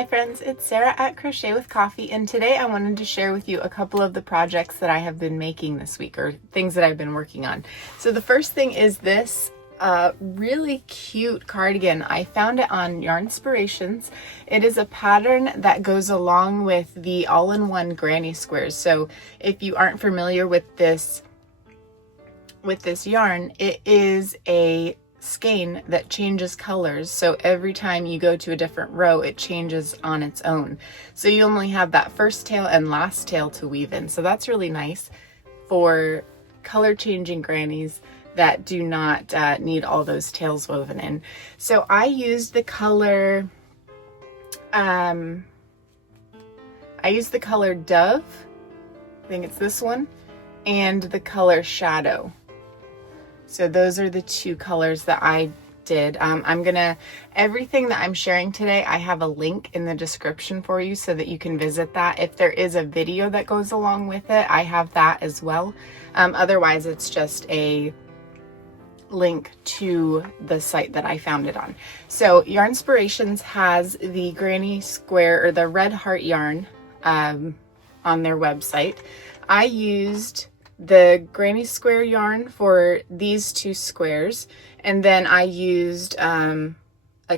Hi friends, it's Sarah at Crochet with Coffee, and today I wanted to share with you a couple of the projects that I have been making this week, or things that I've been working on. So the first thing is this really cute cardigan. I found it on Yarnspirations. It is a pattern that goes along with the all-in-one granny squares. So if you aren't familiar with this yarn, it is a skein that changes colors, so every time you go to a different row it changes on its own, so you only have that first tail and last tail to weave in. So that's really nice for color changing grannies that do not need all those tails woven in. So I used the color Dove, I think it's this one, and the color Shadow. So those are the two colors that I did. Everything that I'm sharing today, I have a link in the description for you so that you can visit that. If there is a video that goes along with it, I have that as well. Otherwise, it's just a link to the site that I found it on. So Yarnspirations has the granny square, or the red heart yarn, on their website. I used the granny square yarn for these two squares, and then I used a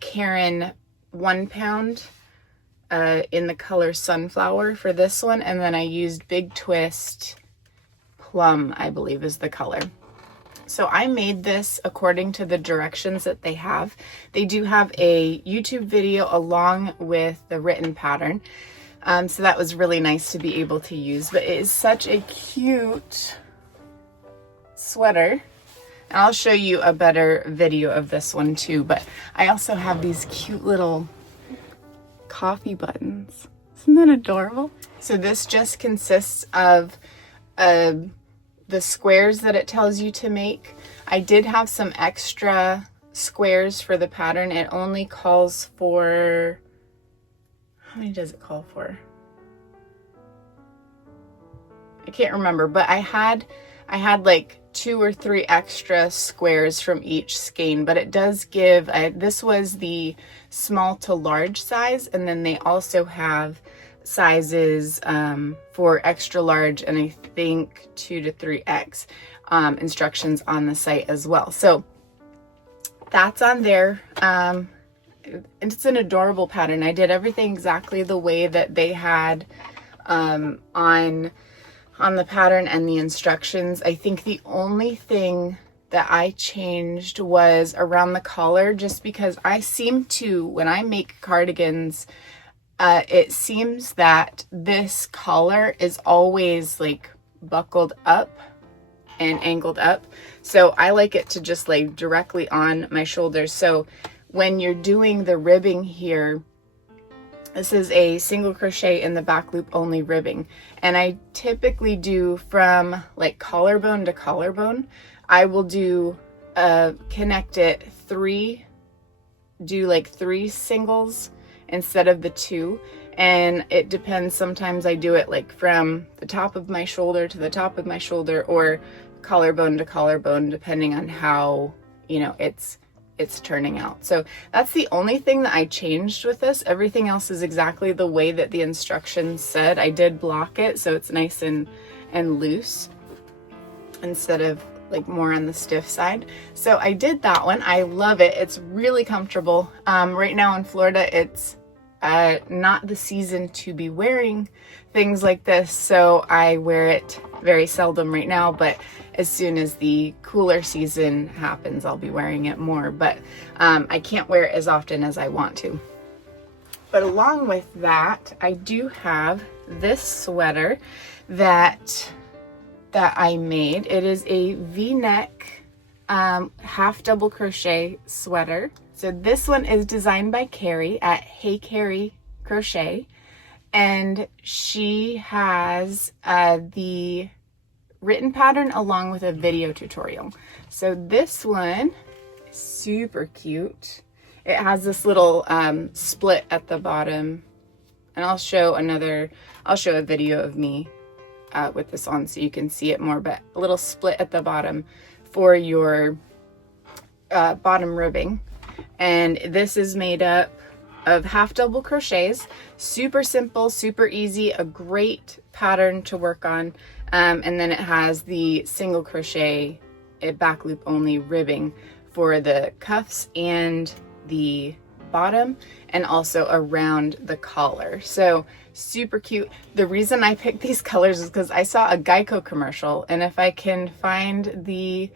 Caron 1 pound in the color Sunflower for this one, and then I used Big Twist Plum, I believe is the color. So I made this according to the directions that they have. They do have a YouTube video along with the written pattern. So that was really nice to be able to use, but it is such a cute sweater. And I'll show you a better video of this one too, but I also have these cute little coffee buttons. Isn't that adorable? So this just consists of the squares that it tells you to make. I did have some extra squares for the pattern. It only calls for, how many does it call for? I can't remember, but I had like 2 or 3 extra squares from each skein, but it does give, this was the small to large size, and then they also have sizes for extra large and I think 2 to 3X instructions on the site as well. So that's on there. It's an adorable pattern. I did everything exactly the way that they had on the pattern and the instructions. I think the only thing that I changed was around the collar, just because I seem to, when I make cardigans, it seems that this collar is always like buckled up and angled up. So I like it to just lay directly on my shoulders. So when you're doing the ribbing here, this is a single crochet in the back loop only ribbing, and I typically do from like collarbone to collarbone. I will do connect it 3, do like 3 singles instead of the 2, and it depends. Sometimes I do it like from the top of my shoulder to the top of my shoulder, or collarbone to collarbone, depending on how, you know, it's turning out. So that's the only thing that I changed with this. Everything else is exactly the way that the instructions said. I did block it so it's nice and loose instead of like more on the stiff side. So I did that one. I love it. It's really comfortable. Right now in Florida, it's not the season to be wearing things like this, so I wear it very seldom right now, but as soon as the cooler season happens, I'll be wearing it more, but I can't wear it as often as I want to. But along with that, I do have this sweater that I made. It is a V-neck half double crochet sweater. So this one is designed by Carrie at Hey Carrie Crochet, and she has the written pattern along with a video tutorial. So this one is super cute. It has this little split at the bottom, and I'll show a video of me with this on so you can see it more, but a little split at the bottom for your bottom ribbing. And this is made up of half double crochets. Super simple, super easy, a great pattern to work on. And then it has the single crochet back loop only ribbing for the cuffs and the bottom, and also around the collar. So super cute. The reason I picked these colors is because I saw a Geico commercial, and if I can find the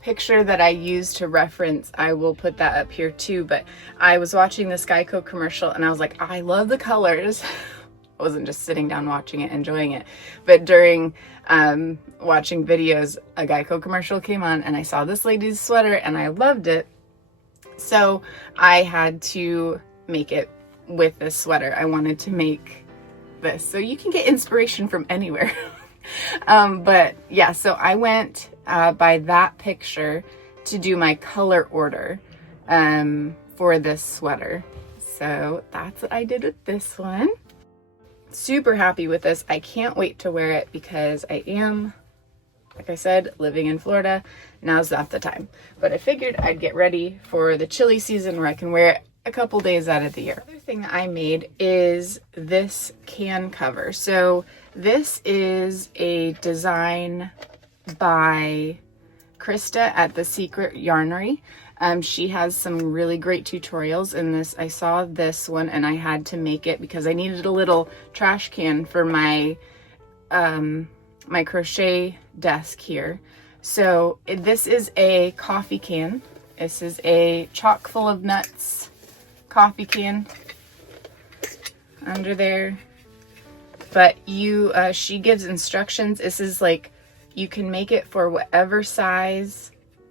picture that I used to reference, I will put that up here too. But I was watching this Geico commercial and I was like, I love the colors. I wasn't just sitting down watching it, enjoying it, but during watching videos, a Geico commercial came on and I saw this lady's sweater and I loved it. So I had to make it with this sweater. I wanted to make this. So you can get inspiration from anywhere. But yeah, so I went by that picture to do my color order for this sweater. So that's what I did with this one. Super happy with this. I can't wait to wear it because I am, like I said, living in Florida. Now's not the time. But I figured I'd get ready for the chilly season where I can wear it a couple days out of the year. Another thing that I made is this can cover. So this is a design by Krista at The Secret Yarnery. She has some really great tutorials in this. I saw this one and I had to make it because I needed a little trash can for my my crochet desk here. So this is a coffee can. This is a chock full of nuts coffee can under there. But she gives instructions. This is like, you can make it for whatever size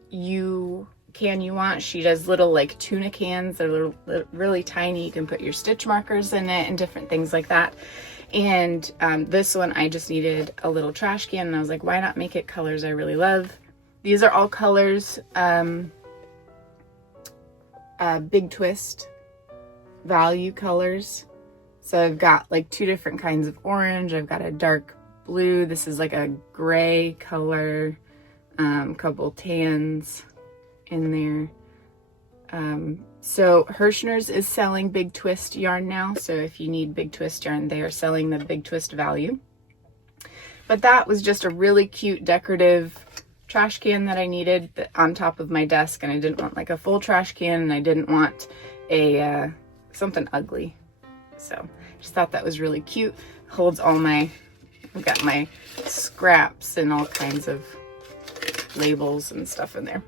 you want. She does little like tuna cans. They're really tiny. You can put your stitch markers in it and different things like that. And this one, I just needed a little trash can, and I was like, why not make it colors I really love? These are all colors, Big Twist value colors. So I've got like 2 different kinds of orange. I've got a dark blue. This is like a gray color, couple tans in there. So Hirschner's is selling Big Twist yarn now. So if you need Big Twist yarn, they are selling the Big Twist value. But that was just a really cute decorative trash can that I needed on top of my desk. And I didn't want like a full trash can, and I didn't want a something ugly. So just thought that was really cute. Holds all my, I've got my scraps and all kinds of labels and stuff in there.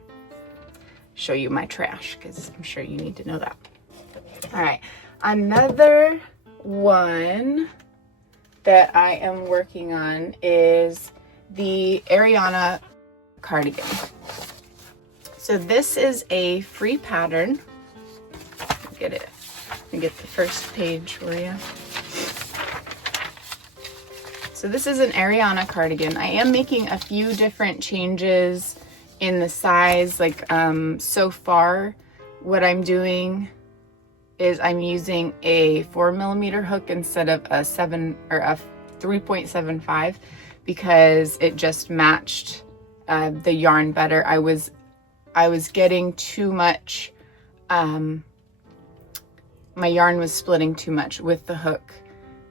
Show you my trash because I'm sure you need to know that. All right, another one that I am working on is the Ariana cardigan. So this is a free pattern. Get it. Let me get the first page for you. So this is an Ariana cardigan. I am making a few different changes in the size. Like so far what I'm doing is I'm using a 4mm hook instead of a 3.75 because it just matched the yarn better. I was getting too much, my yarn was splitting too much with the hook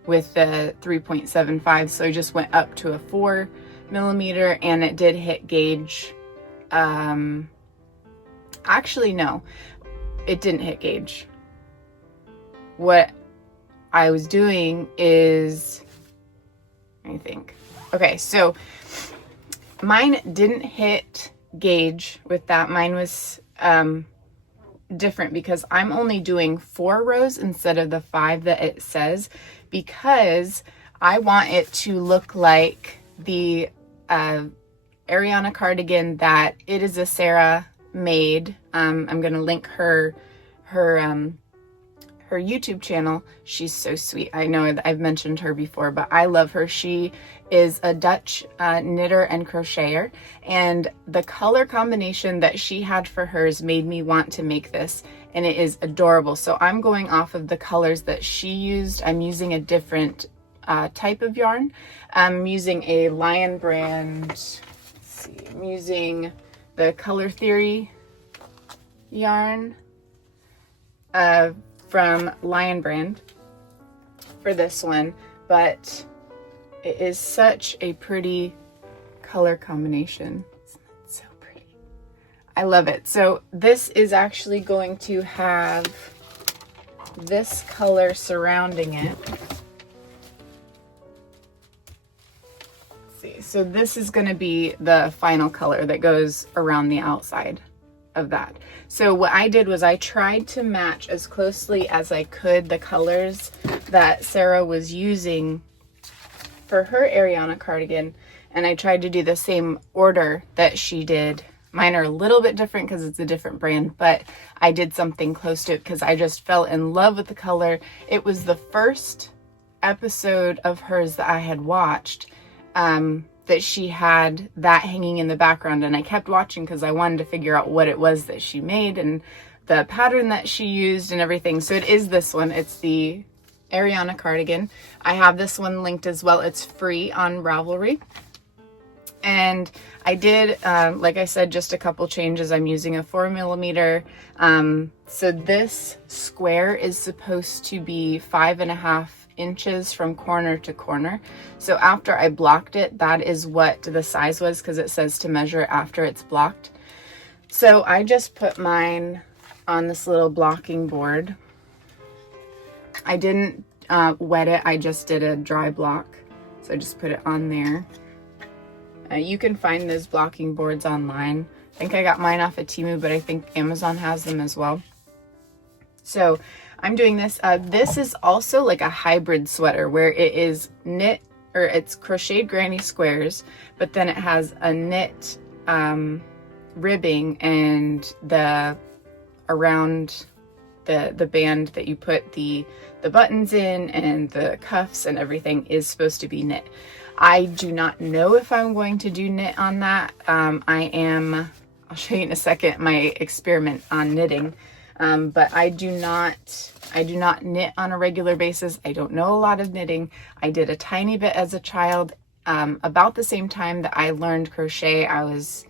with the 3.75, so I just went up to a 4mm, and it did hit gauge. Actually no, it didn't hit gauge. What I was doing is, I think, okay, so mine didn't hit gauge with that. Mine was different because I'm only doing 4 rows instead of the 5 that it says, because I want it to look like the Ariana cardigan that It Is a Sarah made. I'm gonna link her YouTube channel. She's so sweet. I know I've mentioned her before, but I love her. She is a Dutch knitter and crocheter, and the color combination that she had for hers made me want to make this, and it is adorable. So I'm going off of the colors that she used. I'm using a different type of yarn. I'm using a Lion brand. Let's see, I'm using the Color Theory yarn from Lion Brand for this one, but it is such a pretty color combination. Isn't that so pretty? I love it. So this is actually going to have this color surrounding it. Let's see. So this is going to be the final color that goes around the outside of that. So what I did was I tried to match as closely as I could the colors that Sarah was using for her Ariana cardigan, and I tried to do the same order that she did. Mine are a little bit different because it's a different brand, but I did something close to it because I just fell in love with the color. It was the first episode of hers that I had watched that she had that hanging in the background, and I kept watching because I wanted to figure out what it was that she made and the pattern that she used and everything. So it is this one. It's the Ariana cardigan. I have this one linked as well. It's free on Ravelry. And I did, like I said, just a couple changes. I'm using a 4mm. So this square is supposed to be 5.5 inches from corner to corner. So after I blocked it, that is what the size was, because it says to measure after it's blocked. So I just put mine on this little blocking board. I didn't wet it, I just did a dry block. So I just put it on there. You can find those blocking boards online. I think I got mine off of Temu, but I think Amazon has them as well. So I'm doing this. This is also like a hybrid sweater where it is knit, or it's crocheted granny squares, but then it has a knit ribbing, and the around the band that you put the buttons in and the cuffs and everything is supposed to be knit. I do not know if I'm going to do knit on that. I'll show you in a second my experiment on knitting. But I do not knit on a regular basis. I don't know a lot of knitting. I did a tiny bit as a child. About the same time that I learned crochet, I was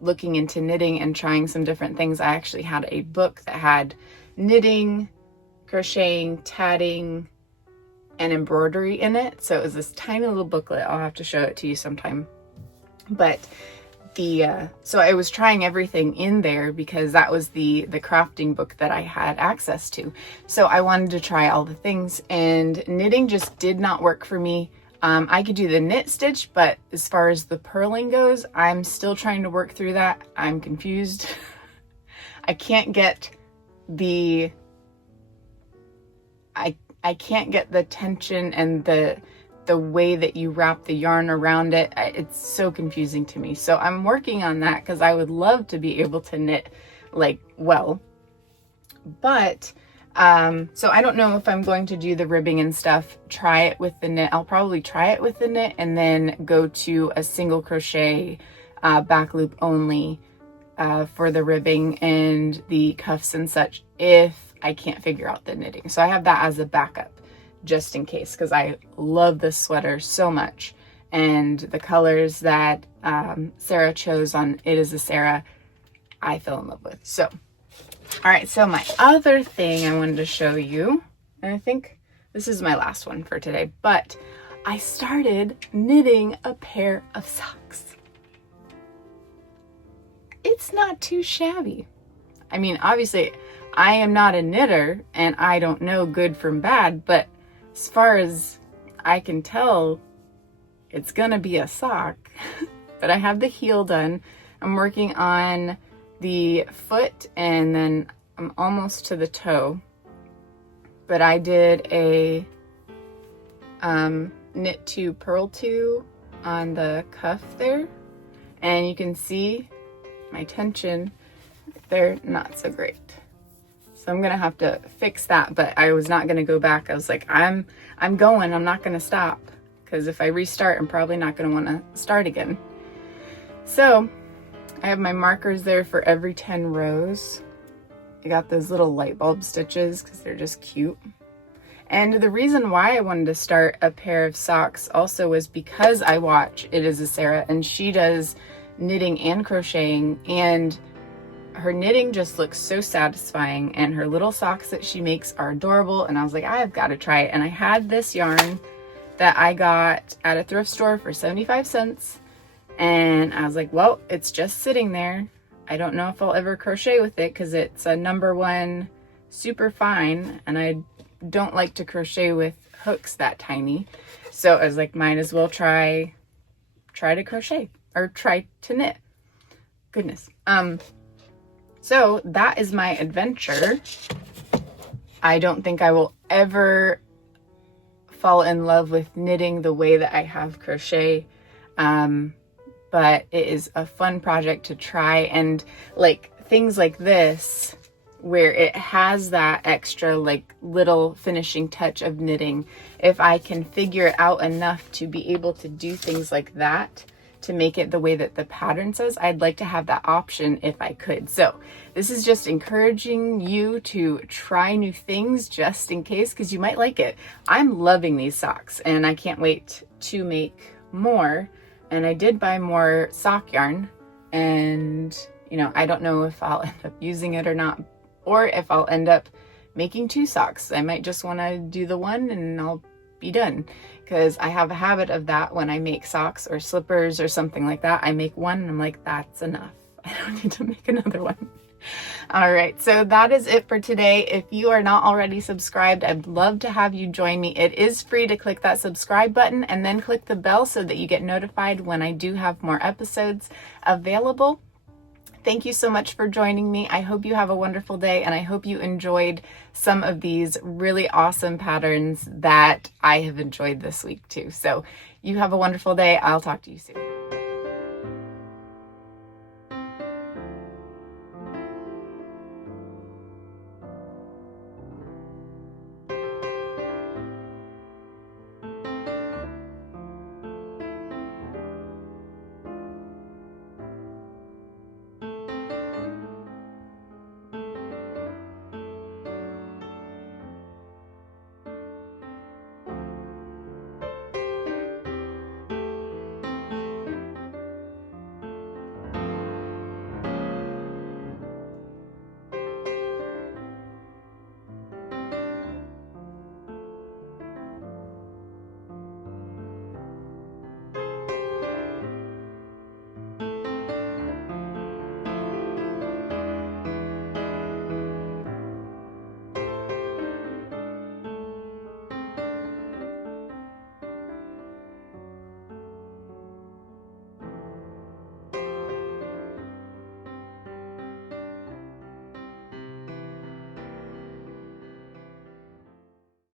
looking into knitting and trying some different things. I actually had a book that had knitting, crocheting, tatting, and embroidery in it. So it was this tiny little booklet. I'll have to show it to you sometime. But so I was trying everything in there because that was the crafting book that I had access to. So I wanted to try all the things, and knitting just did not work for me. I could do the knit stitch, but as far as the purling goes, I'm still trying to work through that. I'm confused. I can't get the I can't get the tension and the way that you wrap the yarn around it. It's so confusing to me. So I'm working on that because I would love to be able to knit like well. But so I don't know if I'm going to do the ribbing and stuff, try it with the knit. I'll probably try it with the knit and then go to a single crochet back loop only for the ribbing and the cuffs and such if I can't figure out the knitting. So I have that as a backup just in case, because I love this sweater so much, and the colors that Sarah chose on It Is a Sarah, I fell in love with. So all right, so my other thing I wanted to show you, and I think this is my last one for today, but I started knitting a pair of socks. It's not too shabby. I mean, obviously I am not a knitter and I don't know good from bad, but as far as I can tell, it's gonna be a sock. But I have the heel done. I'm working on the foot and then I'm almost to the toe. But I did a knit to purl to on the cuff there, and you can see my tension, they're not so great. So I'm gonna have to fix that, but I was not gonna go back. I was like, I'm going, I'm not gonna stop, because if I restart, I'm probably not gonna wanna start again. So I have my markers there for every 10 rows. I got those little light bulb stitches because they're just cute. And the reason why I wanted to start a pair of socks also was because I watch It Is a Sarah, and she does knitting and crocheting, and her knitting just looks so satisfying, and her little socks that she makes are adorable, and I was like, I've got to try it. And I had this yarn that I got at a thrift store for 75 cents, and I was like, well, it's just sitting there. I don't know if I'll ever crochet with it because it's a #1 super fine, and I don't like to crochet with hooks that tiny. So I was like, might as well try to crochet or try to knit. Goodness. So that is my adventure. I don't think I will ever fall in love with knitting the way that I have crochet. But it is a fun project to try, and like things like this where it has that extra like little finishing touch of knitting, if I can figure it out enough to be able to do things like that to make it the way that the pattern says, I'd like to have that option if I could. So this is just encouraging you to try new things just in case, because you might like it. I'm loving these socks and I can't wait to make more. And I did buy more sock yarn, and you know, I don't know if I'll end up using it or not, or if I'll end up making 2 socks. I might just want to do the one and I'll be done, because I have a habit of that. When I make socks or slippers or something like that, I make one and I'm like, that's enough. I don't need to make another one. All right, so that is it for today. If you are not already subscribed, I'd love to have you join me. It is free to click that subscribe button and then click the bell so that you get notified when I do have more episodes available. Thank you so much for joining me. I hope you have a wonderful day, and I hope you enjoyed some of these really awesome patterns that I have enjoyed this week too. So you have a wonderful day. I'll talk to you soon.